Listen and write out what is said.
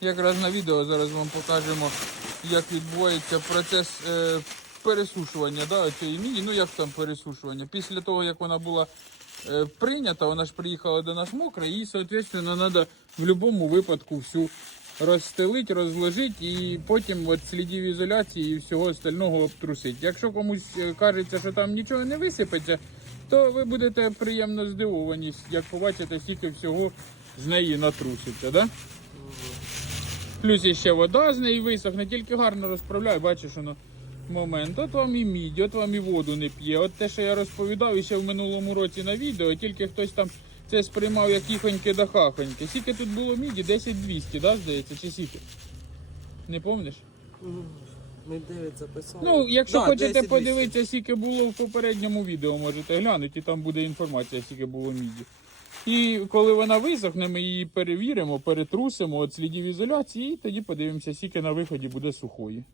Якраз на відео зараз вам покажемо, як відбувається процес е, пересушування да, цієї міді. Ну як там пересушування? Після того, як вона була е, прийнята, вона ж приїхала до нас мокра, її, соответственно, треба в будь-якому випадку всю розстелити, розложити і потім от слідів ізоляції і всього остального обтрусити. Якщо комусь е, кажеться, що там нічого не висипеться, то ви будете приємно здивовані, як побачите, скільки всього з неї натруситься. Да? Плюс іще вода з неї висохне, тільки гарно розправляє, бачиш, воно момент. От вам і мідь, от вам і воду не п'є. От те, що я розповідав ще в минулому році на відео, тільки хтось там це сприймав як їхоньки да хахоньки. Скільки тут було міді? 10-200, да, здається, чи скільки? Не помниш? Ми 9 записали. Ну, якщо Да, хочете подивитися, скільки було в попередньому відео, можете глянути, і там буде інформація, скільки було міді. І коли вона висохне, ми її перевіримо, перетрусимо від слідів ізоляції, і тоді подивимося, скільки на виході буде сухої.